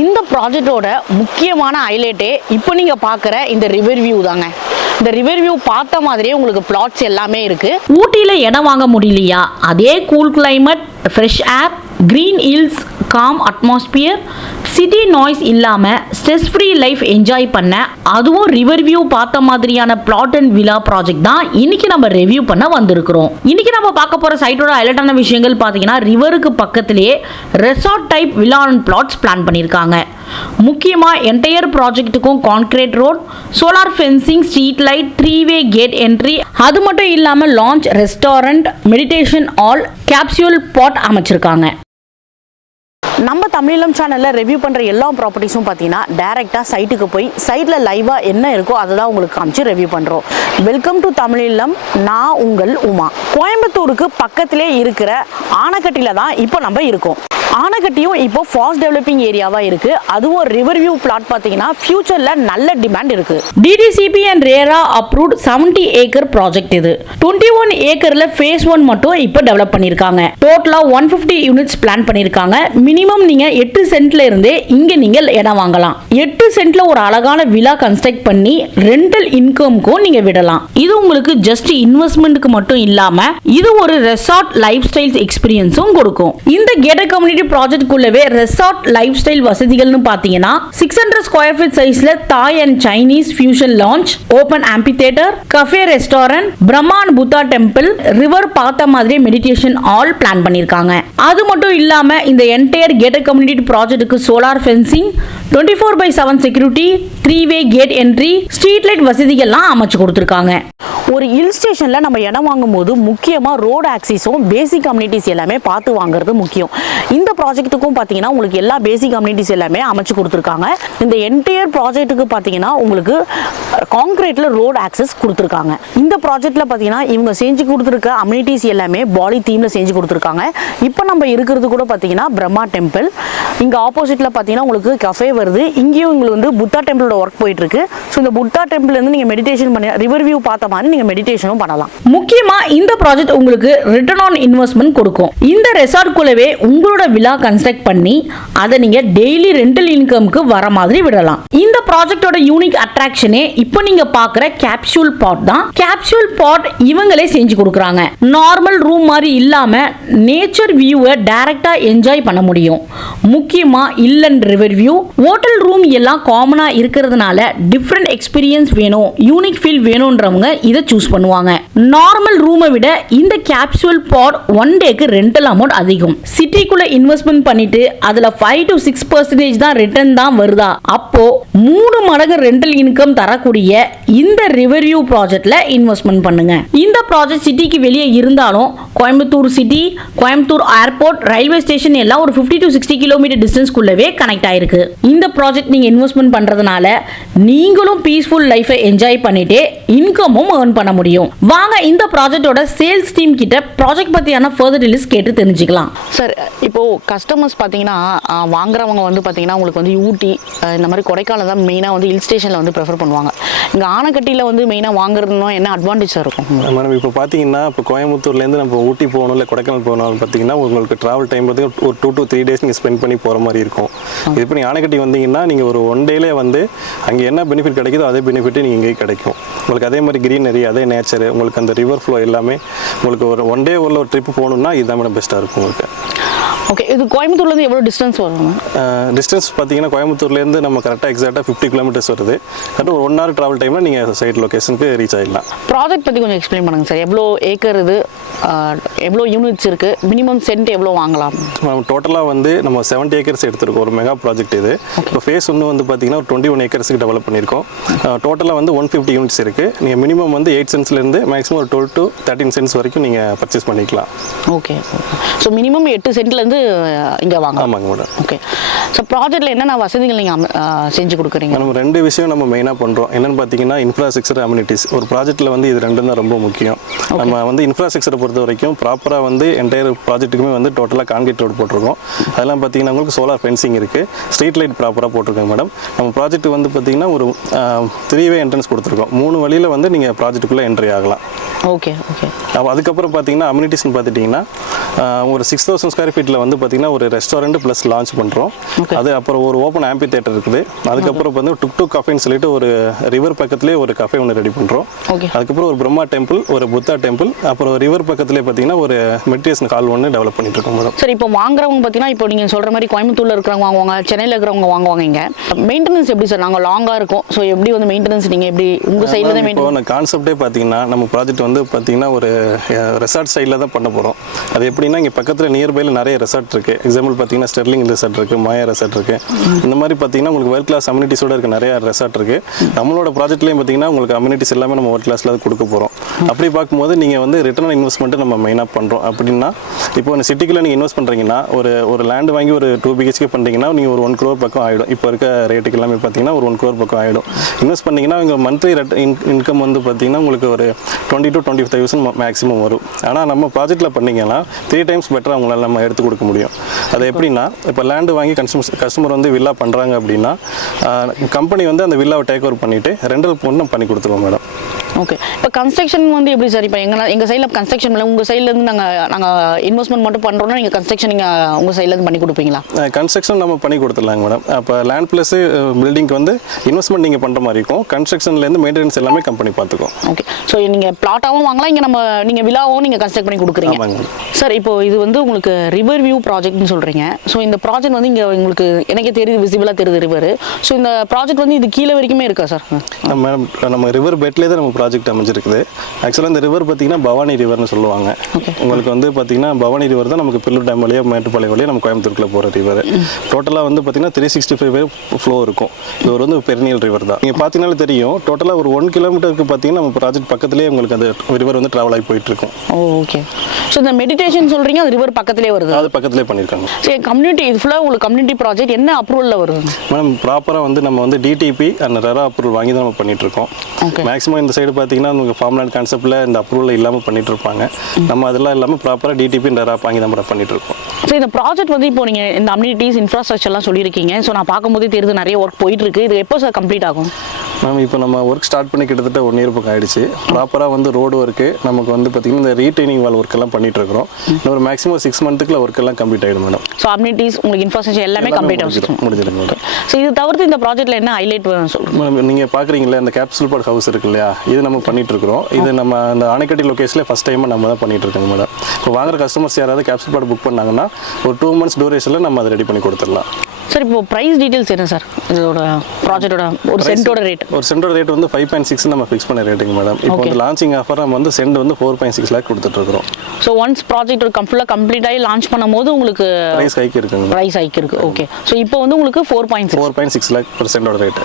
இந்த ப்ராஜெக்டோட முக்கியமான ஹைலைட்டே இப்போ நீங்கள் பார்க்குற இந்த ரிவர் வியூ தாங்க. இந்த ரிவர் வியூ பார்த்த மாதிரியே உங்களுக்கு பிளாட்ஸ் எல்லாமே இருக்குது. ஊட்டியில் இடம் வாங்க முடியலையா? அதே cool climate, fresh air, green hills, com atmosphere, city noise இல்லாமல் ஸ்ட்ரெஸ் ஃப்ரீ லைஃப் என்ஜாய் பண்ண, அதுவும் ரிவர் வியூ பார்த்த மாதிரியான பிளாட் அண்ட் வில்லா ப்ராஜெக்ட் தான் இன்னைக்கு நம்ம ரிவ்யூ பண்ண வந்திருக்கிறோம். இன்னைக்கு நம்ம பார்க்க போகிற சைட்டோட ஹைலைட்டான விஷயங்கள் பார்த்தீங்கன்னா, ரிவருக்கு பக்கத்திலேயே resort type villa and flats plan பண்ணியிருக்காங்க. முக்கியமாக என்டையர் ப்ராஜெக்ட்டுக்கும் concrete road, solar fencing, street light, 3-வே கேட் என்ட்ரி, அது மட்டும் இல்லாமல் lounge, restaurant, meditation hall, capsule pod அமைச்சிருக்காங்க. நம்ம தமிழம் சேனலில் ரிவ்யூ பண்ணுற எல்லா ப்ராப்பர்ட்டிஸும் பார்த்தீங்கன்னா டேரெக்டாக சைட்டுக்கு போய் சைட்டில் லைவாக என்ன இருக்கோ அதை தான் உங்களுக்கு காமிச்சு ரிவ்யூ பண்ணுறோம். Welcome to Tamizham. நான் உங்கள் உமா. கோயம்புத்தூருக்கு பக்கத்திலே இருக்கிற ஆனக்கட்டியில் தான் இப்போ நம்ம இருக்கோம். ஆனக்கட்டியும் இப்போ ஃபாஸ்ட் டெவலப்பிங் ஏரியாவாக இருக்குது. அதுவும் ரிவர் வியூ பிளாட் பார்த்தீங்கன்னா ஃபியூச்சரில் நல்ல டிமாண்ட் இருக்குது. டிடிசிபி அண்ட் ரேரா அப்ரூவ்ட் 70 ஏக்கர் ப்ராஜெக்ட் இது. 21 ஏக்கரில் ஃபேஸ் 1 மட்டும் இப்போ டெவலப் பண்ணியிருக்காங்க. டோட்டலாக 150 யூனிட்ஸ் பிளான் பண்ணியிருக்காங்க. மினிமம் நீங்கள் 8 சென்ட்ல இருந்தே இங்கே நீங்கள் இடம் வாங்கலாம். 8 சென்ட்ல ஒரு அழகான வில்லா கன்ஸ்ட்ரக்ட் பண்ணி ரெண்டல் இன்கம்க்கும் நீங்கள் விடலாம். இது உங்களுக்கு ஜஸ்ட் இன்வெஸ்ட்மெண்ட்டுக்கு மட்டும் இல்லாமல் இது ஒரு ரெசார்ட் லைஃப் ஸ்டைல் எக்ஸ்பீரியன்ஸும் கொடுக்கும். இந்த கேட்டட் கம்யூனிட்டி ப்ராஜெக்ட்குள்ளவே ரெசார்ட் லைஃப் ஸ்டைல் வசதிகள்னு பார்த்தீங்கன்னா 600 ஸ்கொயர் ஃபீட் சைஸ்ல Thai and Chinese fusion lounge, open amphitheatre, cafe, restaurant, பிரம்மான் புத்தா டெம்பிள், ரிவர் பார்த்த மாதிரி மெடிடேஷன் ஹால் பிளான் பண்ணியிருக்காங்க. அது மட்டும் இல்லாம இந்த என்டையர் கேட்டட் கம்யூனிட்டி ப்ராஜெக்ட்டுக்கு சோலார் ஃபென்சிங், 24/7 செக்யூரிட்டி, 3-வே கேட் என்ட்ரி, ஸ்ட்ரீட் லைட் வசதிகள்லாம் அமைச்சு கொடுத்துருக்காங்க. ஒரு ஹில் ஸ்டேஷனில் நம்ம இடம் வாங்கும்போது முக்கியமாக ரோடு ஆக்சிஸும் பேசிக் கம்யூனிட்டிஸ் எல்லாமே பார்த்து வாங்குறது முக்கியம். இந்த ப்ராஜெக்ட்டுக்கும் பார்த்தீங்கன்னா உங்களுக்கு எல்லா பேசிக் கம்யூனிட்டிஸ் எல்லாமே அமைச்சு கொடுத்துருக்காங்க. இந்த என்டையர் ப்ராஜெக்ட்டுக்கு பார்த்தீங்கன்னா உங்களுக்கு கான்கிரீட்டில் ரோடு ஆக்சஸ் கொடுத்துருக்காங்க. இந்த ப்ராஜெக்ட்டில் பார்த்தீங்கன்னா இவங்க செஞ்சு கொடுத்துருக்க அம்யூனிட்டிஸ் எல்லாமே பாலி தீமில் செஞ்சு கொடுத்துருக்காங்க. இப்போ நம்ம இருக்கிறது கூட பார்த்தீங்கன்னா பிரம்மா டெம்பிள். இங்கே ஆப்போசிட்டில் பார்த்தீங்கன்னா உங்களுக்கு கஃபே வருது. இங்கேயும் உங்களுக்கு வந்து புத்தா டெம்பிளோட ஒர்க் போயிட்டு இருக்கு. ஸோ இந்த புத்தா டெம்பிள்லேருந்து நீங்கள் மெடிடேஷன் பண்ணி ரிவர் வியூ பார்த்த மாதிரி நீங்கள் மெடிடேஷனும் பண்ணலாம். முக்கியமா இந்த ப்ராஜெக்ட் உங்களுக்கு ரிட்டர்ன் ஆன் இன்வெஸ்ட்மெண்ட் கொடுக்கும். இந்த ரெசார்ட் குள்ளவே உங்களோட வில்லா கன்ஸ்ட்ரக்ட் பண்ணி அதை நீங்க டெய்லி ரெண்டல் இன்கம்க்கு வர மாதிரி விடலாம். இந்த ப்ராஜெக்டோட யூனிக் அட்ராக்ஷனே இப்போ நீங்க பார்க்குற கேப்சூல் பாட் தான். கேப்சூல் பாட் இவங்களே செஞ்சு கொடுக்குறாங்க. நார்மல் ரூம் மாதிரி இல்லாம நேச்சர் வியூவை டைரக்டா என்ஜாய் பண்ண முடியும். முக்கியமா hill and river view, hotel room எல்லாம் காமனா இருக்கிறதுனால டிஃப்ரெண்ட் எக்ஸ்பீரியன்ஸ் வேணும், யூனிக் ஃபீல் வேணும்ன்றவங்க இதை சூஸ் பண்ணுவாங்க. நார்மல் ரூமை விட இந்த கேப்சூல் பாட் 1 டேக்கு ரெண்டல் அமௌண்ட் அதிகம். சிட்டிக்குள்ள இன்வெஸ்ட்மெண்ட் பண்ணிட்டு அதுல 5 to 6% தான் ரிட்டர்ன் தான் வருதா, அப்போ 3 மடங்கு ரெண்டல் இன்கம் தரக்கூடிய இந்த ரிவர் வியூ ப்ராஜெக்ட்ல இன்வெஸ்ட்மெண்ட் பண்ணுங்க. இந்த ப்ராஜெக்ட் சிட்டிக்கு வெளியே இருந்தாலும் Coimbatore city, Coimbatore airport, railway station எல்லாம் ஒரு 50 to 60 கிலோமீட்டர் டிஸ்டன்ஸ்குள்ளவே கனெக்ட் ஆயிருக்கு. இந்த ப்ராஜெக்ட் நீங்க இன்வெஸ்ட்மெண்ட் பண்றதுனால நீங்களும் பீஸ்ஃபுல் லைஃபை என்ஜாய் பண்ணிட்டு இன்கமும் earn பண்ண முடியும். வாங்க இந்த ப்ராஜெக்ட்டோட சேல்ஸ் டீம் கிட்ட ப்ராஜெக்ட் பத்தியான ஃபர்தர் டீடைல்ஸ் கேட்டு தெரிஞ்சுக்கலாம். சார், இப்போ கஸ்டமர்ஸ் பார்த்தீங்கன்னா வாங்குறவங்க வந்து பார்த்தீங்கன்னா உங்களுக்கு வந்து ஊட்டி இந்த மாதிரி கொடைக்கானல் தான் மெயினாக வந்து ஹில் ஸ்டேஷனில் வந்து ப்ரிஃபர் பண்ணுவாங்க. இங்கே ஆனக்கட்டியில் வந்து மெயினாக வாங்குறதுனா என்ன அட்வான்டேஜாக இருக்கும் மேடம்? இப்போ பார்த்தீங்கன்னா இப்போ கோயம்புத்தூர்லேருந்து நம்ம ஊட்டி போகணும் இல்லை கொடைக்கானல் போகணும் பார்த்தீங்கன்னா உங்களுக்கு ட்ராவல் டைம் பார்த்தீங்கன்னா ஒரு 2 to 3 days நீங்கள் ஸ்பெண்ட் பண்ணி போகிற மாதிரி இருக்கும். இது இப்போ நீங்கள் ஆனக்கட்டி வந்தீங்கன்னா நீங்கள் ஒரு 1 டேலே வந்து அங்கே என்ன பெனிஃபிட் கிடைக்குதோ அதே பெனிஃபிட் நீங்கள் இங்கேயே கிடைக்கும். உங்களுக்கு அதே மாதிரி க்ரீனரி, அதே நேச்சர், உங்களுக்கு அந்த ரிவர் ஃப்ளோ எல்லாமே உங்களுக்கு ஒரு 1 டே ஒரு ட்ரிப் போகணுன்னா இதுதான் மேடம் பெஸ்ட்டாக இருக்கும் உங்களுக்கு. ஓகே, இது கோயம்புத்தூர்லேருந்து எவ்வளோ டிஸ்டன்ஸ் வரும்? டிஸ்டன்ஸ் பார்த்தீங்கன்னா கோயம்புத்தூர்லேருந்து நம்ம கரெக்டாக எக்ஸாக்டாக 50 கிலோமீட்டர்ஸ் வருது. கரெக்டாக ஒரு 1 hour ட்ராவல் டைமில் நீங்கள் சைட் லொக்கேஷனுக்கு ரீச் ஆகிடலாம். ப்ராஜெக்ட் பற்றி கொஞ்சம் எக்ஸ்பிளைன் பண்ணுங்கள் சார். எவ்வளோ ஏக்கர் இது, எவ்வளோ யூனிட்ஸ் இருக்குது, மினிமம் சென்ட் எவ்வளோ வாங்கலாம்? டோட்டலாக வந்து நம்ம 70 ஏக்கர்ஸ் எடுத்திருக்கோம். ஒரு மெகா ப்ராஜெக்ட் இது. இப்போ ஃபேஸ் 1 வந்து பார்த்தீங்கன்னா ஒரு 21 ஏக்கர்ஸுக்கு டெவலப் பண்ணியிருக்கோம். டோட்டலாக வந்து 150 யூனிட்ஸ் இருக்குது. நீங்கள் மினிமம் வந்து 8 சென்ட்ஸ்லேருந்து மேக்ஸிமம் ஒரு 12 to 13 சென்ட்ஸ் வரைக்கும் நீங்கள் பர்ச்சேஸ் பண்ணிக்கலாம். ஓகே, ஸோ மினிமம் 8 சென்ட்லேருந்து இங்கே வாங்க. ஆமாங்க மேடம். ஓகே, ஸோ ப்ராஜெக்ட்டில் என்னென்ன வசதிகள் நீங்கள் செஞ்சு கொடுக்குறீங்க? நம்ம 2 விஷயம் நம்ம மெயினாக பண்ணுறோம். என்னென்னு பார்த்தீங்கன்னா இன்ஃப்ராஸ்ட்ரக்சர், அம்யூனிட்டிஸ். ஒரு ப்ராஜெக்ட்டில் வந்து இது 2 தான் ரொம்ப முக்கியம். நம்ம வந்து இன்ஃப்ராஸ்ட்ரக்சரை பொறுத்த வரைக்கும் ப்ராப்பராக வந்து என்டையர் ப்ராஜெக்ட்டுக்குமே வந்து டோட்டலாக கான்கிரீட் ரோடு போட்டிருக்கோம். அதெல்லாம் பார்த்தீங்கன்னா உங்களுக்கு சோலார் ஃபென்சிங் இருக்குது, ஸ்ட்ரீட் லைட் ப்ராப்பராக போட்டிருக்கோங்க மேடம். நம்ம ப்ராஜெக்ட் வந்து பார்த்தீங்கன்னா ஒரு 3-வே என்ட்ரன்ஸ் கொடுத்துருக்கோம். 3 வழியில் வந்து நீங்கள் ப்ராஜெக்ட்டுக்குள்ளே என்ட்ரி ஆகலாம். Okay okay. அதுக்கப்புறம் பார்த்தீங்கன்னா அம்யூனிட்டிஸ்னு பார்த்துட்டிங்கன்னா ஒரு 6000 ஸ்கொயர் ஃபீட்டில் வந்து பார்த்தீங்கன்னா ஒரு ரெஸ்டாரண்ட் ப்ளஸ் லான்ச் பண்ணுறோம். அது அப்புறம் ஒரு ஓப்பன் ஆம்பி தியேட்டர் இருக்குது. அதுக்கப்புறம் வந்து டுக் கஃபேன்னு சொல்லிட்டு ஒரு ரிவர் பக்கத்துலேயே ஒரு கஃபே ஒன்று ரெடி பண்ணுறோம். அதுக்கப்புறம் ஒரு பிரம்மா டெம்பிள், ஒரு புத்தா டெம்பிள், அப்புறம் ரிவர் பக்கத்துலேயே பார்த்தீங்கன்னா ஒரு மெடிடேஷன் ஹால் ஒன்று டெவலப் பண்ணிட்டு இருக்கோம் மேடம். சார் இப்போ வாங்குறவங்க பார்த்தீங்கன்னா இப்போ நீங்கள் சொல்கிற மாதிரி கோயம்புத்தூரில் இருக்கிறவங்க வாங்குவாங்க, சென்னையில் இருக்கிறவங்க வாங்குவாங்க. இங்கே மெயின்டெனன்ஸ் எப்படி சார்? நாங்கள் லாங்காக இருக்கும், ஸோ எப்படி வந்து மெயின்டெனன்ஸ் நீங்கள் எப்படி உங்கள் சைடில் தான் இப்போ கான்செப்டே பார்த்தீங்கன்னா நம்ம ப்ராஜெக்ட் வந்து பார்த்தீங்கன்னா ஒரு ரெசார்ட் ஸ்டைலில் தான் பண்ண போகிறோம். அது எப்படின்னா இங்கே பக்கத்தில் நியர்பையில் நிறைய ரெசார்ட் இருக்குது. எக்ஸாம்பிள் பார்த்தீங்கன்னா ஸ்டெர்லிங் ரெசார்ட் இருக்குது, மாயா ரெசார்ட் இருக்குது. இந்த மாதிரி பார்த்தீங்கன்னா உங்களுக்கு வேர்ல்ட் கிளாஸ் அம்யூனிட்டிஸோட இருக்க நிறைய ரெசார்ட் இருக்குது. நம்மளோட ப்ராஜெக்ட்லேயும் பார்த்தீங்கன்னா உங்களுக்கு அம்யூனிட்டிஸ் எல்லாமே நம்ம வேர்ல்ட் கிளாஸில் கொடுக்க போகிறோம். அப்படி பார்க்கும்போது நீங்கள் வந்து ரிட்டர்ன் ஆன் இன்வெஸ்ட்மெண்ட்டு நம்ம மெயினாக பண்ணுறோம். அப்படின்னா இப்போ ஒரு சிட்டிக்குள்ளே நீங்கள் இன்வெஸ்ட் பண்ணுறீங்கன்னா ஒரு லேண்ட் வாங்கி ஒரு 2 BHK பண்ணுறீங்கன்னா நீங்கள் ஒரு 1 crore பக்கம் ஆகிடும். இப்போ இருக்க ரேட்டுக்கு எல்லாமே பார்த்தீங்கன்னா ஒரு 1 crore பக்கம் ஆகிடும். இன்வெஸ்ட் பண்ணிங்கன்னா உங்கள் மந்த்லி இன்கம் வந்து பார்த்தீங்கன்னா உங்களுக்கு ஒரு 20 to 25,000 மேக்ஸிமம் வரும். ஆனால் நம்ம ப்ராஜெக்ட்டில் பண்ணிங்கன்னா 3 times பெட்டராக அவங்களால நம்ம எடுத்து கொடுக்க முடியும். அது எப்படின்னா இப்போ லேண்டு வாங்கி கஸ்டமர் வந்து வில்லா பண்ணுறாங்க அப்படின்னா கம்பெனி வந்து அந்த வில்லாவை டேக் ஓவர் பண்ணிவிட்டு ரெண்டல் பண்ணி கொடுத்துருவோம் மேடம். ஓகே. இப்போ கன்ஸ்ட்ரக்ஷன் வந்து எப்படி சார்? இப்போ எங்கள் சைடில் கன்ஸ்ட்ரக்ஷன் இல்லை, உங்கள் சைட்லேருந்து நாங்கள் இன்வெஸ்ட்மெண்ட் மட்டும் பண்ணுறோன்னா நீங்கள் கன்ஸ்ட்ரக்ஷன் நீங்கள் உங்கள் சைட்லேருந்து பண்ணி கொடுப்பீங்களா? கன்ஸ்ட்ரக்ஷன் நம்ம பண்ணி கொடுத்துடலாங்க மேடம். அப்போ லேண்ட் ப்ளஸ் பில்டிங்க்கு வந்து இன்வெஸ்ட்மெண்ட் நீங்கள் பண்ணுற மாதிரி இருக்கும். கன்ஸ்ட்ரக்ஷன்லேருந்து மெயின்டெனன்ஸ் எல்லாமே கம்பெனி பார்த்துக்கும். ஓகே. ஸோ நீங்கள் பிளாட்டாகவும் வாங்கலாம், இங்கே நீங்கள் வில்லாவும் நீங்கள் கன்ஸ்ட்ரக்ட் பண்ணி கொடுக்குறீங்க. சார் இப்போ இது வந்து உங்களுக்கு ரிவர் வியூ ப்ராஜெக்ட்னு சொல்கிறீங்க. ஸோ இந்த ப்ராஜெக்ட் வந்து இங்கே உங்களுக்கு எனக்கே தெரியுது, விசிபிளாக தெரியுது ரிவர். ஸோ இந்த ப்ராஜெக்ட் வந்து இது கீழே வரைக்குமே இருக்கா சார்? மேடம் நம்ம ரிவர் பெட்லேயே தான் நம்ம ப்ராஜெக்ட் அமைஞ்சிருக்குது. ஆக்சுவலாக இந்த ரிவர் பார்த்தீங்கன்னா பவானி ரிவர்னு சொல்லுவாங்க. உங்களுக்கு வந்து பார்த்தீங்கன்னா பவானி ரிவர் தான் நமக்கு பில்லூர் டேம் வழியாக மேட்டுப்பாளையம் வழியாக நம்ம கோயம்புத்தூருக்குள்ள போகிற ரிவர். டோட்டலாக வந்து பார்த்தீங்கன்னா 365 ஃப்ளோ இருக்கும். இது வந்து பெரினியல் ரிவர் தான். நீங்கள் பார்த்தீங்கன்னாலே தெரியும். டோட்டலாக ஒரு 1 kilometerக்கு பார்த்தீங்கன்னா நம்ம ப்ராஜெக்ட் பக்கத்துலேயே உங்களுக்கு அந்த ரிவர் வந்து ட்ராவல் ஆகி போயிட்டு இருக்கும். ஓகே. ஸோ இந்த மெடிடேஷன் சொல்கிறீங்க, அது ரிவர் பக்கத்துலேயே வருது? அது பக்கத்துலேயே பண்ணியிருக்காங்க. சரி, கம்யூனிட்டி இது ஃபுல்லாக உங்களுக்கு கம்யூனிட்டி ப்ராஜெக்ட் என்ன அப்ரூவலில் வருது மேடம்? ப்ராப்பராக வந்து நம்ம வந்து டிடிபி அண்ட் ரெரா அப்ரூவல் வாங்கி தான் நம்ம பண்ணிட்டு இருக்கோம். மேக்ஸிமம் இந்த சைடு பார்த்தீங்கன்னா உங்களுக்கு ஃபார்ம்லேண்ட் கான்செப்டில் இந்த அப்ரூவல் இல்லாமல் பண்ணிட்டு இருப்பாங்க. நம்ம அதெல்லாம் இல்லாமல் ப்ராப்பராக டிடிபி அண்ட் ரெரா வாங்கி தான் பண்ணிட்டு இருக்கோம். ஸோ இந்த ப்ராஜெக்ட் வந்து இப்போ நீங்கள் இந்த அம்யூனிட்டிஸ் இன்ஃப்ராஸ்ட்ரக்சர்லாம் சொல்லியிருக்கீங்க. ஸோ நான் பார்க்கும்போதே தெரியுது நிறைய ஒர்க் போயிட்டு இருக்கு. இது எப்போ சார் கம்ப்ளீட் ஆகும்? மேம் இப்போ நம்ம ஒர்க் ஸ்டார்ட் பண்ணி கிட்டத்தட்ட 1 year பக்கம் ஆயிடுச்சு. ப்ராப்பராக வந்து ரோடு ஒர்க்கு நமக்கு வந்து பார்த்தீங்கன்னா இந்த ரீட்டைனிங் வால் ஒர்க் எல்லாம் பண்ணிட்டு இருக்கிறோம். இன்னொரு மேக்ஸிமம் 6 monthsக்குள்ள ஒர்க் எல்லாம் கம்ப்ளீட் ஆகிடும் மேடம். ஸோ அம்யூனிட்டிஸ் உங்களுக்கு இன்ஃப்ராஸ்ட்ரக்சர் எல்லாமே கம்ப்ளீட் ஆகிடும், முடிஞ்சிடும் மேடம். ஸோ இது தவிர்த்து இந்த ப்ராஜெக்ட்டில் என்ன ஹைலைட் சொல்லுங்கள் மேடம்? நீங்கள் பார்க்குறீங்களா இந்த கேப்சூல் பாட் ஹவுஸ் இருக்கு இல்லையா, இது நம்ம பண்ணிட்டு இருக்கிறோம். இது நம்ம அந்த ஆனைக்கட்டி லொகேஷனில் ஃபஸ்ட் டைம் நம்ம தான் பண்ணிட்டு இருக்கோங்க மேடம். இப்போ வாங்குற கஸ்டமர்ஸ் யாராவது கேப்சூல் பாட் புக் பண்ணாங்கன்னா ஒரு 2 months டூரேஷனில் நம்ம அதை ரெடி பண்ணி கொடுத்துடலாம். சார் இப்போ ப்ரைஸ் டீடைல்ஸ் என்ன சார்? இதோட ப்ராஜெக்ட்டோட ஒரு சென்டோட ரேட்? ஒரு சென்டோட ரேட் வந்து 5.6 நம்ம ஃபிக்ஸ் பண்ண ரேட்டுங்க மேடம். இப்போ வந்து லான்ச்சிங் ஆஃபர் நம்ம வந்து சென்ட் வந்து 4.6 lakh கொடுத்துட்டு இருக்கிறோம். ஸோ ஒன்ஸ் ப்ராஜெக்ட் ஃபுல்லாக கம்ப்ளீட் ஆகி லான்ச் பண்ணும்போது உங்களுக்கு ப்ரைஸ் ஹைக் இருக்குங்க. ப்ரைஸ் ஹைக் இருக்கு. ஓகே. ஸோ இப்போ வந்து உங்களுக்கு 4.6 lakh per சென்டோட ரேட்.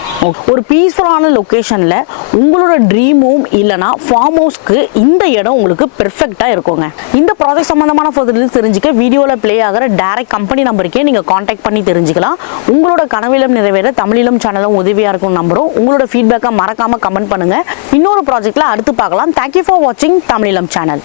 ஒரு பீஸ்ஃபுல்லான லொக்கேஷனில் உங்களோட ட்ரீம் ஹோம் இல்லைனா ஃபார்ம் ஹவுஸ்க்கு இந்த இடம் உங்களுக்கு பெர்ஃபெக்டாக இருக்குங்க. இந்த ப்ராஜெக்ட் சம்மந்தமான ஃபர்தர் தெரிஞ்சுக்க வீடியோவில் ப்ளே ஆகிற டைரக்ட் கம்பெனி நம்பருக்கே நீங்கள் காண்டாக்ட் பண்ணி தெரிஞ்சுக்கலாம். உங்களோட கனவிலும் நிறைவேற தமிழிலும் சேனலும் உதவியாக இருக்கும் நம்புறோம். உங்களோட ஃபீட்பேக்கை மறக்காமல் கமெண்ட் பண்ணுங்கள். இன்னொரு ப்ராஜெக்டில் அடுத்து பார்க்கலாம். தேங்க்யூ ஃபார் வாட்சிங் தமிழிலம் சேனல்.